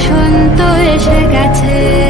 বসন্ত এসে গেছে।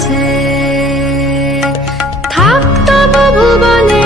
এসে গেছে ভুবনে